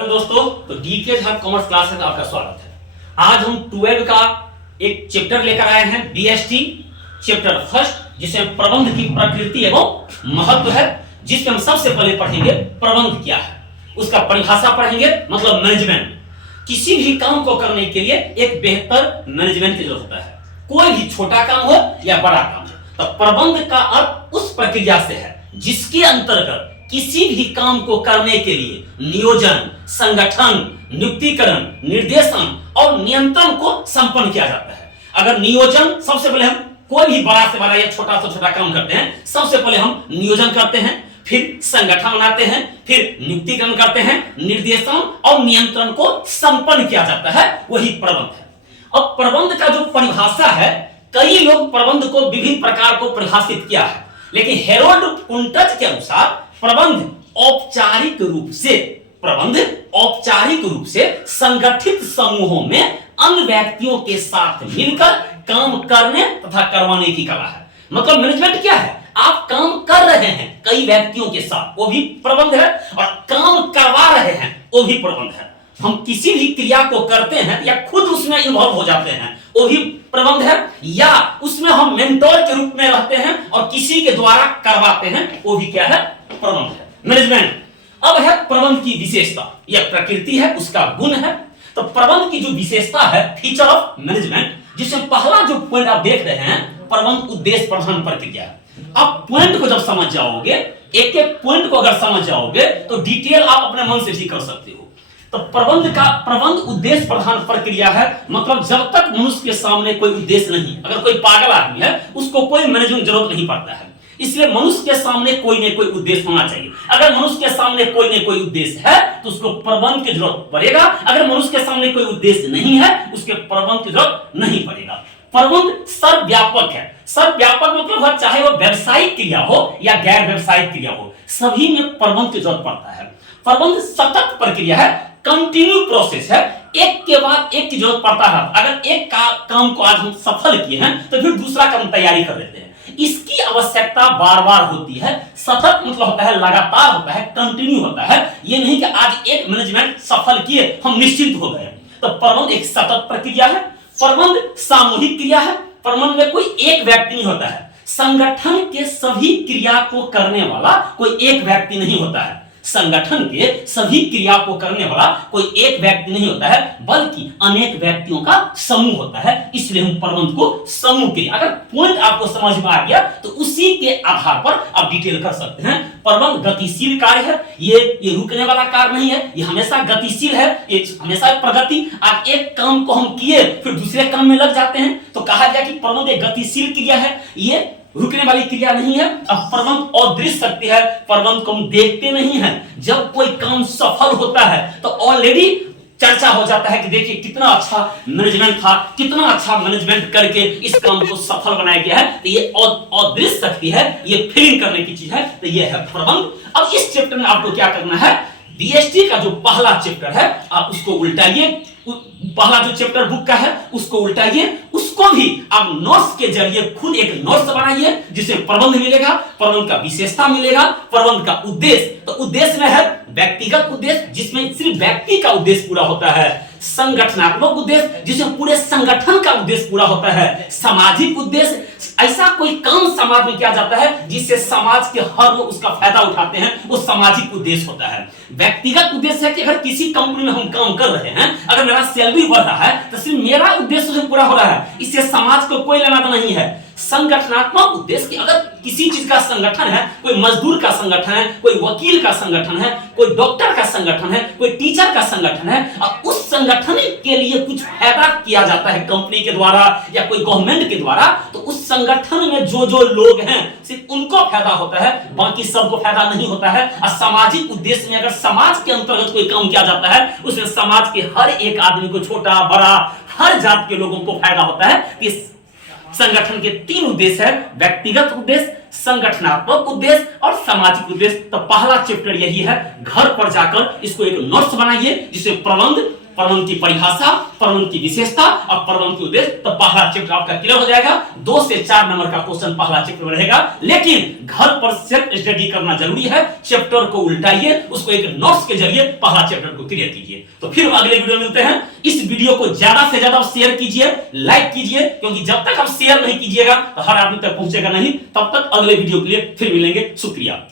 Hello दोस्तों, तो DK झार कॉमर्स क्लास में आपका स्वागत है। आज हम 12 का एक चैप्टर लेकर आए हैं, बीएसटी चैप्टर फर्स्ट, जिसमें प्रबंध की प्रकृति एवं महत्व है। जिसमें हम सबसे पहले पढ़ेंगे प्रबंध क्या है, उसका परिभाषा पढ़ेंगे, मतलब मैनेजमेंट। किसी भी काम को करने के लिए एक बेहतर मैनेजमेंट की जरूरत होता है, कोई भी छोटा काम हो या बड़ा काम हो। तो प्रबंध का अर्थ उस प्रक्रिया से है जिसके अंतर्गत किसी भी काम को करने के लिए नियोजन, संगठन, नियुक्तिकरण, निर्देशन और नियंत्रण को संपन्न किया जाता है। अगर नियोजन, सबसे पहले हम कोई भी बड़ा से बड़ा या छोटा से छोटा काम करते हैं, सबसे पहले हम नियोजन करते हैं, फिर संगठन बनाते हैं, फिर नियुक्तिकरण करते हैं, निर्देशन और नियंत्रण को संपन्न किया जाता है, वही प्रबंध है। अब प्रबंध का जो परिभाषा है, कई लोग प्रबंध को विभिन्न प्रकार को परिभाषित किया है, लेकिन हेरोल्ड पुंटज के अनुसार प्रबंध औपचारिक रूप से संगठित समूहों में अन्य व्यक्तियों के साथ मिलकर काम करने तथा करवाने की कला है। मतलब मैनेजमेंट क्या है? आप काम कर रहे हैं कई व्यक्तियों के साथ, वो भी प्रबंध है, और काम करवा रहे हैं, वो भी प्रबंध है। हम किसी भी क्रिया को करते हैं या खुद उसमें इन्वॉल्व हो जाते हैं, वो भी प्रबंध है, या उसमें हम मेंटोर के रूप में रहते हैं और किसी के द्वारा करवाते हैं, वो भी क्या है? प्रबंध है, मैनेजमेंट। अब है प्रबंध की विशेषता, यह प्रकृति है, उसका गुण है। तो प्रबंध की जो विशेषता है, फीचर ऑफ मैनेजमेंट, जिसमें पहला जो पॉइंट आप देख रहे हैं, प्रबंध उद्देश्य प्रधान प्रक्रिया है। आप पॉइंट को जब समझ जाओगे, एक एक पॉइंट को अगर समझ जाओगे, तो डिटेल आप अपने मन से भी कर सकते हो। तो प्रबंध उद्देश्य प्रधान प्रक्रिया है। मतलब जब तक मनुष्य के सामने कोई उद्देश्य नहीं, अगर कोई पागल आदमी है, उसको कोई मैनेजमेंट की जरूरत नहीं पड़ता है। इसलिए मनुष्य के सामने कोई न कोई उद्देश्य होना चाहिए। अगर मनुष्य के सामने कोई न कोई उद्देश्य है, तो उसको प्रबंध की जरूरत पड़ेगा। अगर मनुष्य के सामने कोई उद्देश्य नहीं है, उसके प्रबंध की जरूरत नहीं पड़ेगा। प्रबंध सर्वव्यापक है। सर्वव्यापक मतलब है, चाहे वो व्यावसायिक क्रिया हो या गैर व्यावसायिक क्रिया हो, सभी में प्रबंध की जरूरत पड़ता है। प्रबंध सतत प्रक्रिया है, कंटिन्यू प्रोसेस है, एक के बाद एक की जरूरत पड़ता है। अगर एक काम को आज हम सफल किए हैं, तो फिर दूसरा काम तैयारी कर लेते हैं। इसकी आवश्यकता बार बार होती है। सतत मतलब होता है लगातार होता है, कंटिन्यू होता है। ये नहीं कि आज एक मैनेजमेंट सफल किए हम निश्चिंत हो गए। तो प्रबंध एक सतत प्रक्रिया है। प्रबंध सामूहिक क्रिया है। प्रबंध में कोई एक व्यक्ति नहीं होता है। संगठन के सभी क्रिया को करने वाला कोई एक व्यक्ति नहीं होता है। संगठन के सभी क्रिया को करने वाला कोई एक व्यक्ति नहीं होता है, बल्कि अनेक व्यक्तियों का समूह होता है। इसलिए हम प्रबंध को समूह के, अगर पॉइंट आपको समझ में आ गया, तो उसी के आधार पर आप डिटेल कर सकते हैं। प्रबंध गतिशील कार्य है, ये रुकने वाला कार्य नहीं है, ये हमेशा गतिशील है, ये हमेशा प्रगति। आप एक काम को हम किए, फिर दूसरे काम में लग जाते हैं, तो कहा गया कि प्रबंध एक गतिशील क्रिया है, ये रुकने वाली क्रिया नहीं है। अब प्रबंध अदृश्य शक्ति है। प्रबंध को हम देखते नहीं है। जब कोई काम सफल होता है, तो ऑलरेडी चर्चा हो जाता है कि देखिए कितना अच्छा मैनेजमेंट था, कितना अच्छा मैनेजमेंट करके इस काम को सफल बनाया गया है। तो ये अदृश्य शक्ति है, ये फीलिंग करने की चीज है। तो ये है प्रबंध। अब इस चैप्टर में आपको क्या करना है, बीएसटी का जो पहला चैप्टर है, आप उसको उल्टाइए। पहला जो चैप्टर बुक का है, उसको उल्टाइए, उसको भी आप नोट्स के जरिए खुद एक नोट्स बनाइए, जिसमें प्रबंध मिलेगा, प्रबंध का विशेषता मिलेगा, प्रबंध का उद्देश्य। तो उद्देश्य में है व्यक्तिगत उद्देश्य, जिसमें सिर्फ व्यक्ति का उद्देश्य पूरा होता है। संगठनात्मक उद्देश्य, जिसमें पूरे संगठन का उद्देश्य पूरा होता है। सामाजिक उद्देश्य, ऐसा कोई काम समाज में किया जाता है जिससे समाज के हर लोग उसका फायदा उठाते हैं, वो सामाजिक उद्देश्य होता है। व्यक्तिगत उद्देश्य है कि अगर किसी कंपनी में हम काम कर रहे हैं, अगर मेरा सैलरी बढ़ रहा है, तो सिर्फ मेरा उद्देश्य से पूरा हो रहा है, इससे समाज को कोई लेना देना नहीं है। संगठनात्मक उद्देश्य कि अगर किसी चीज का संगठन है, कोई मजदूर का संगठन है, कोई वकील का संगठन है, कोई डॉक्टर का संगठन है, कोई टीचर का संगठन है, और उस संगठन के लिए कुछ फायदा किया जाता है कंपनी के द्वारा या कोई गवर्नमेंट के द्वारा, तो उस संगठन में जो जो लोग हैं, सिर्फ उनको फायदा होता है, बाकी सबको फायदा नहीं होता है। और सामाजिक उद्देश्य में अगर समाज के अंतर्गत कोई काम किया जाता है, उसमें समाज के हर एक आदमी को, छोटा बड़ा हर जात के लोगों को फायदा होता है। संगठन के तीन उद्देश्य है, व्यक्तिगत उद्देश्य, संगठनात्मक उद्देश्य और सामाजिक उद्देश्य। तो पहला चैप्टर यही है। घर पर जाकर इसको एक नोट्स बनाइए, जिसमें प्रबंध की परिभाषा, प्रबंध की विशेषता और प्रबंध के उद्देश्य, तो पहला चैप्टर आपका क्लियर हो जाएगा। 2 से 4 नंबर का क्वेश्चन पहला चैप्टर में रहेगा, लेकिन घर पर सेल्फ स्टडी करना जरूरी है। चैप्टर को उल्टाइए, उसको एक नोट्स के जरिए पहला चैप्टर को क्लियर कीजिए। तो फिर अगले वीडियो में मिलते हैं। इस वीडियो को ज्यादा से ज्यादा शेयर कीजिए, लाइक कीजिए, क्योंकि जब तक आप शेयर नहीं कीजिएगा तो हर आदमी तक पहुंचेगा नहीं। तब तक अगले वीडियो के लिए फिर मिलेंगे। शुक्रिया।